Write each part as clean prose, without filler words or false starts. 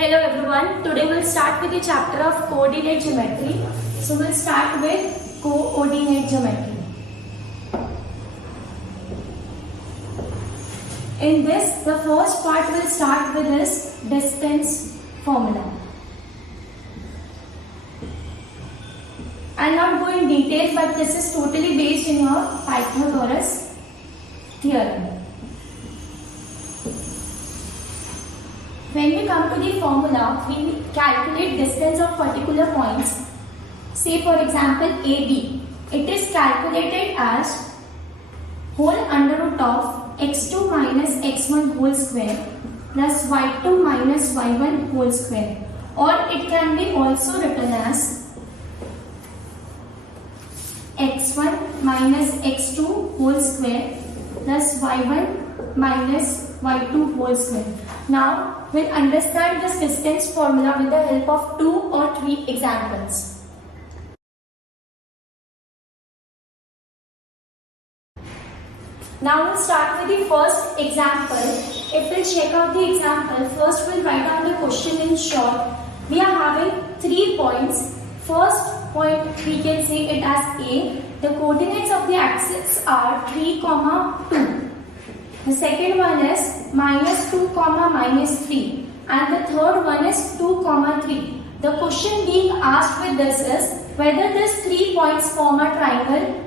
Hello everyone, today we'll start with the chapter of coordinate geometry. So we'll start with coordinate geometry. In this, the first part will start with this distance formula. I'll not go in detail, but this is totally based in your Pythagoras theorem. When we come to the formula, we calculate distance of particular points. Say for example AB. It is calculated as whole under root of x2 minus x1 whole square plus y2 minus y1 whole square, or it can be also written as x1 minus x2 whole square plus y1 minus y2 whole square. Now we'll understand this distance formula with the help of 2 or 3 examples. Now we'll start with the first example. If we'll check out the example, first we'll write down the question in short. We are having 3 points. First point we can say it as A. The coordinates of the axis are 3, 2. The second one is minus 2, minus 3. And the third one is 2, 3. The question being asked with this is whether these 3 points form a triangle.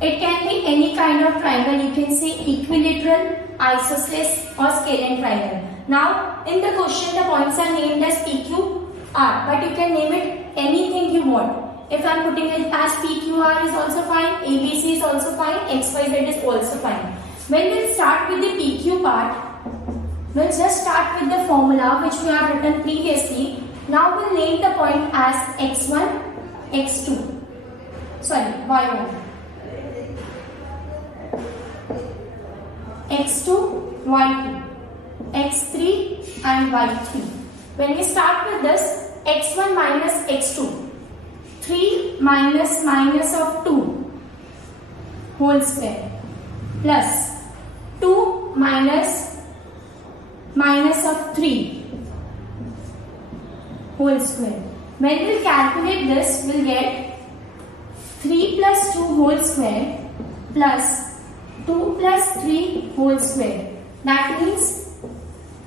It can be any kind of triangle. You can say equilateral, isosceles or scalene triangle. Now in the question the points are named as PQR, but you can name it anything you want. If I am putting it as PQR is also fine, ABC is also fine, XYZ is also fine. When we'll start with the PQ part, we'll just start with the formula which we have written previously. Now we'll name the point as x1, x2. Sorry, y1. x2, y2, x3 and y3. When we start with this, x1 minus x2, 3 minus of 2 whole square plus 2 minus of 3 whole square. When we calculate this, we'll get 3 plus 2 whole square plus 2 plus 3 whole square. That means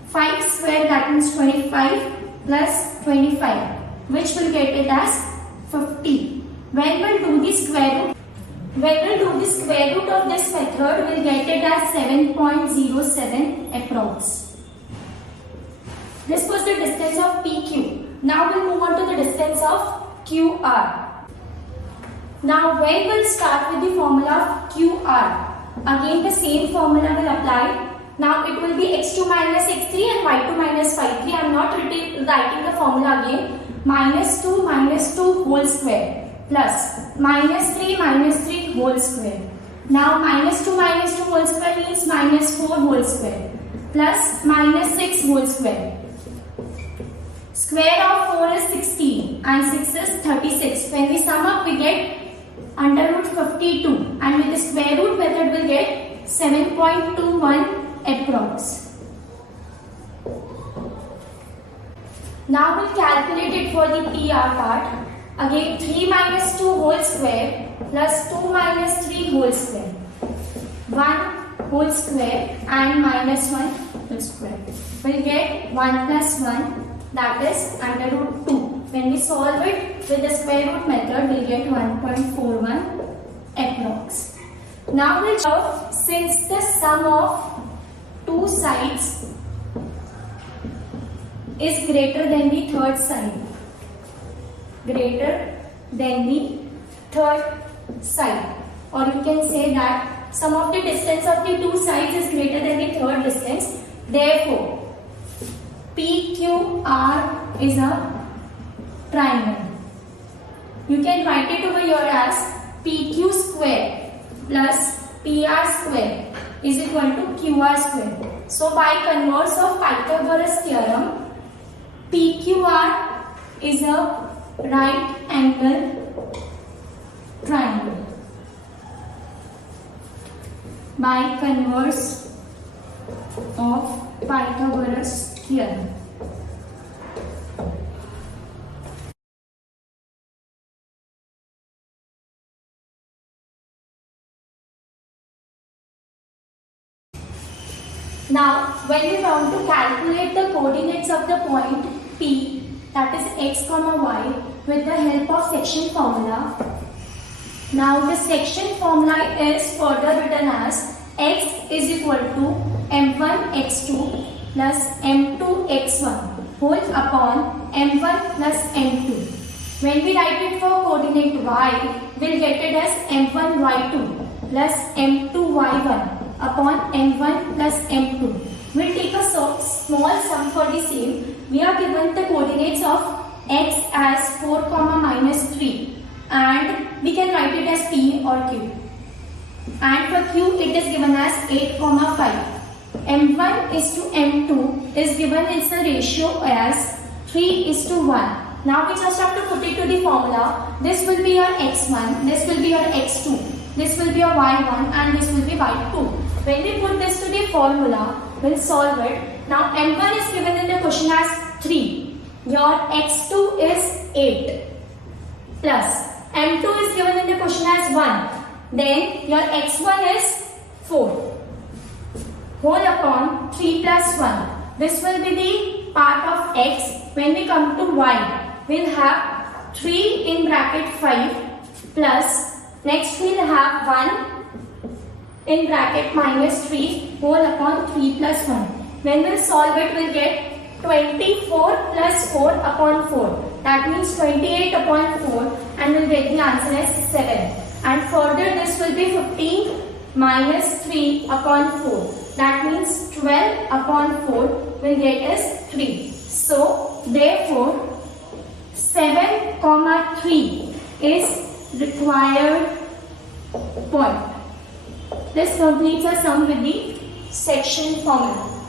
5 square, that means 25 plus 25, which will get it as 50. When we'll do the square root, of this method, we'll get it as 7.07 approx. This was the distance of PQ. Now we'll move on to the distance of QR. Now when we'll start with the formula of QR, again the same formula will apply. Now it will be x2 minus x3 and y2 minus y3. I am not writing the formula again. Minus 2 whole square plus minus 3 whole square. Now minus 2 whole square means minus 4 whole square plus minus 6 whole square. Square of 4 is 16 and 6 is 36. When we sum up, we get under root 52, and with the square root method we will get 7.21 approx. Now we'll calculate it for the PR part. Again 3 minus 2 whole square plus 2 minus 3 whole square. 1 whole square and minus 1 whole square. We'll get 1 plus 1, that is under root 2. When we solve it with the square root method, we'll get 1.41 approx. Now we'll check, since the sum of two sides is greater than the third side. Or you can say that sum of the distance of the two sides is greater than the third distance. Therefore, PQR is a triangle. You can write it over here as PQ square plus PR square is equal to QR square. So by converse of Pythagoras theorem, PQR is a right angle triangle. By converse of Pythagoras theorem. Now, when we want to calculate the coordinates of the point P, that is x comma y, with the help of section formula. Now, the section formula is further written as x is equal to m1 x2 plus m2 x1 whole upon m1 plus m2. When we write it for coordinate y, we'll get it as m1 y2 plus m2 y1 upon m1 plus m2. We'll take a small sum for the same. We are given the coordinates of x as 4, minus 3 and we can write it as p or q. And for q it is given as 8, 5. m1 is to m2 is given its a ratio as 3 is to 1. Now we just have to put it to the formula. This will be your x1, this will be your x2, this will be your y1 and this will be y2. When we put this to the formula, we'll solve it. Now m1 is given in the question as 3. Your x2 is 8 plus m2 is given in the question as 1. Then your x1 is 4 whole upon 3 plus 1. This will be the part of x. When we come to y, we'll have 3 in bracket 5 plus next we'll have 1 in bracket minus 3 whole upon 3 plus 1. When we'll solve it, we'll get 24 plus 4 upon 4. That means 28 upon 4 and we'll get the answer as 7. And further this will be 15 minus 3 upon 4. That means 12 upon 4 will get us 3. So therefore 7, 3 is required point. This completes our sum with the section formula.